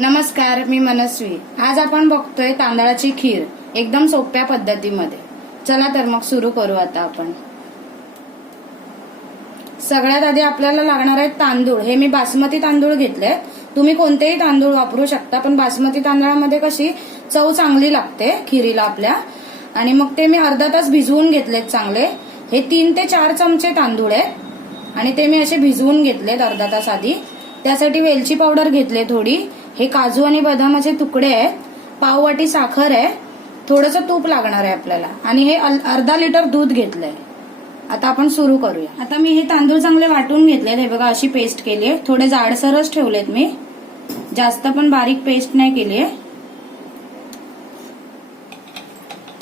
नमस्कार, मी मनस्वी। आज आपण बघतोय तांदळाची खीर एकदम सोप्या पद्धतीमध्ये। चला तर मग सुरू करू आता आपण। सगळ्यात आधी आपल्याला लागणार आहेत तांदूळ। हे मी बासमती तांदूळ घेतले, तुम्ही कोणतेही तांदूळ वापरू शकता, पण बासमती तांदळामध्ये कशी चव चांगली लागते खीरीला आपल्या। आणि मग ते मी अर्धा तास भिजवून घेतलेत चांगले। हे 3 ते 4 चमचे तांदूळ आहेत आणि ते मी असे भिजवून घेतलेत अर्धा तास आधी। त्यासाठी वेलची पावडर घेतले थोडी, हे काजू आणि बदामाचे तुकडे आहेत, पाव वाटी साखर आहे, थोडंसं तूप लागणार आहे आपल्याला, आणि हे अर्धा लिटर दूध घेतलंय। आता आपण सुरू करूया। आता मी हे तांदूळ चांगले वाटून घेतलेत, हे बघा अशी पेस्ट केली आहे। थोडे जाडसरच ठेवलेत मी, जास्त पण बारीक पेस्ट नाही केली आहे।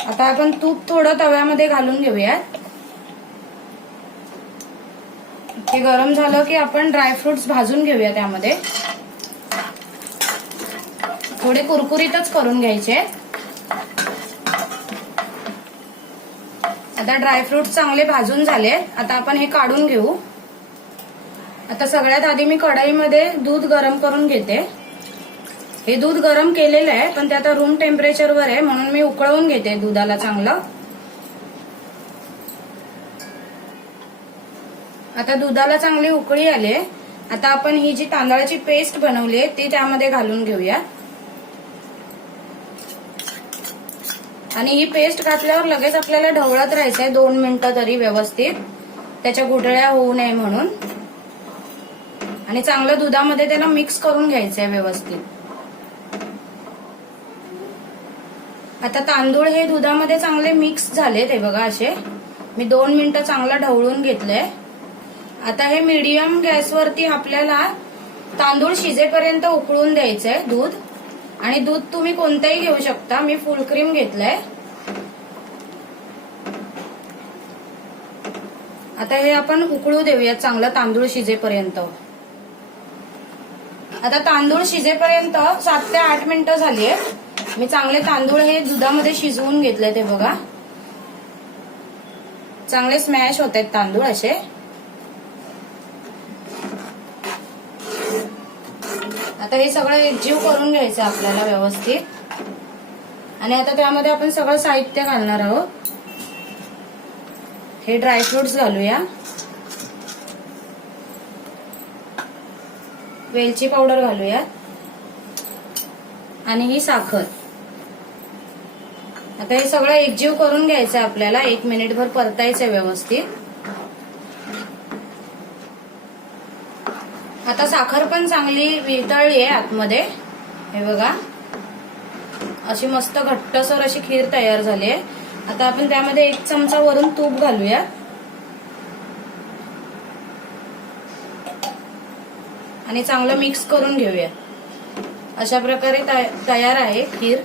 आता आपण तूप थोडं तव्यामध्ये घालून घेऊयात। ते गरम झालं की आपण ड्रायफ्रुट्स भाजून घेऊया। त्यामध्ये थोडे कुरकुरीतच करून घ्यायचे। आता ड्रायफ्रुट्स चांगले भाजून झाले, आता आपण हे काढून घेऊ। आता सगळ्यात आधी मी कढईमध्ये दूध गरम करून घेते। हे दूध गरम केलेलं आहे, पण ते आता रूम टेम्परेचरवर आहे, म्हणून मी उकळवून घेते दुधाला चांगलं। आता दुधाला चांगली उकळी आली। आता आपण ही जी तांदळाची पेस्ट बनवली आहे ती त्यामध्ये घालून घेऊया। आणि ही पेस्ट घातल्यावर लगेच आपल्याला ढवळत राहायचंय 2 मिनिटं तरी व्यवस्थित, त्याच्या गुठळ्या होऊ नये म्हणून। आणि चांगलं दुधामध्ये त्याला मिक्स करून घ्यायचंय व्यवस्थित। आता तांदूळ हे दुधामध्ये चांगले मिक्स झाले, ते बघा असे मी 2 मिनिटं चांगलं ढवळून घेतलंय। आता हे मीडियम गॅसवरती आपल्याला तांदूळ शिजेपर्यंत उकळून द्यायचंय दूध। आणि दूध तुम्ही कोणतेही घेऊ शकता, मी फुल क्रीम घेतलंय। आता हे आपण उकळू देऊया चांगलं तांदूळ शिजेपर्यंत। आता तांदूळ शिजेपर्यंत 7 ते 8 मिनिटं झाली आहेत। मी चांगले तांदूळ हे दुधामध्ये शिजवून घेतले, ते बघा चांगले स्मॅश होत आहेत तांदूळ असे। आता हे सगळं एकजीव करून घ्यायचं आपल्याला व्यवस्थित। आणि आता त्यामध्ये आपण सगळं साहित्य घालणार आहोत। हे ड्रायफ्रुट्स घालूया, वेलची पावडर घालूया, आणि ही साखर। आता हे सगळं एकजीव करून घ्यायचं आपल्याला, 1 मिनिटभर परतायचं व्यवस्थित। आता साखर पण चांगली वितळली आहे आतमध्ये, हे बघा अशी मस्त घट्टसर अशी खीर तयार झाली आहे। आता आपण त्यामध्ये 1 चमचा वरून तूप घालूया आणि चांगलं मिक्स करून घेऊया। अशा प्रकारे तयार आहे खीर।